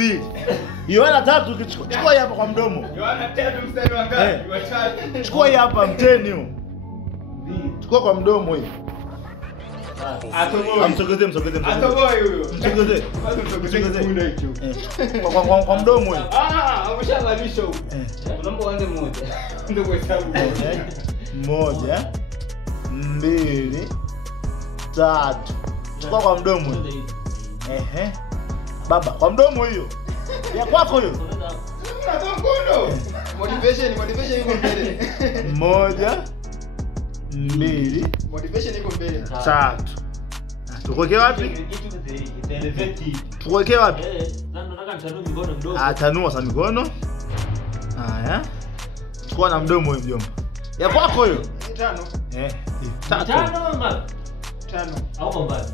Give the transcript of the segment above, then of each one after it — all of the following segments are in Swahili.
2. Yohana 3 chukua hapa kwa mdomo. Yohana 3 mstari wa ngapi? Wa 3. Chukua hapa mteni huo. Chukua kwa mdomo hiyo. Atoboe. Msogeze. Atoboe huyo. Msogeze. Kwa mdomo hiyo. Umeshalalisha huko. Unaomba uanze moja. Ndio kuhesabu. 1 2 3. Chukua kwa mdomo hiyo. Baba, kwa mdomo hiyo. Ya kwako hiyo. Motivation iko mbele. 1 2 Motivation iko mbele. 3. Tukweke wapi? Tukweke wapi? Tanua sa mikono. Haya. Chukua na mdomo hiyo mjomba. Ya kwako hiyo. 5. 5 ngapi? 5. Au mbaya.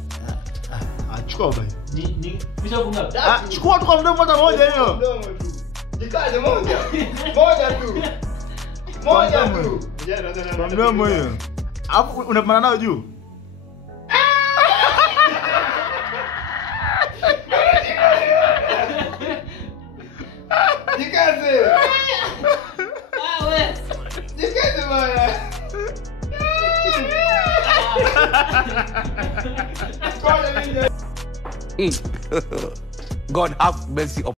Chukua baba. Ni kisha kunga. Chukua tu kwa mdomo hata moja hiyo. Mdomo tu. Jikaze moja. Moja tu. Moja tu. Kwa mdomo hiyo. Alafu unapanda nayo juu. Jikaze. Wewe. Jikaze bwana. God have mercy upon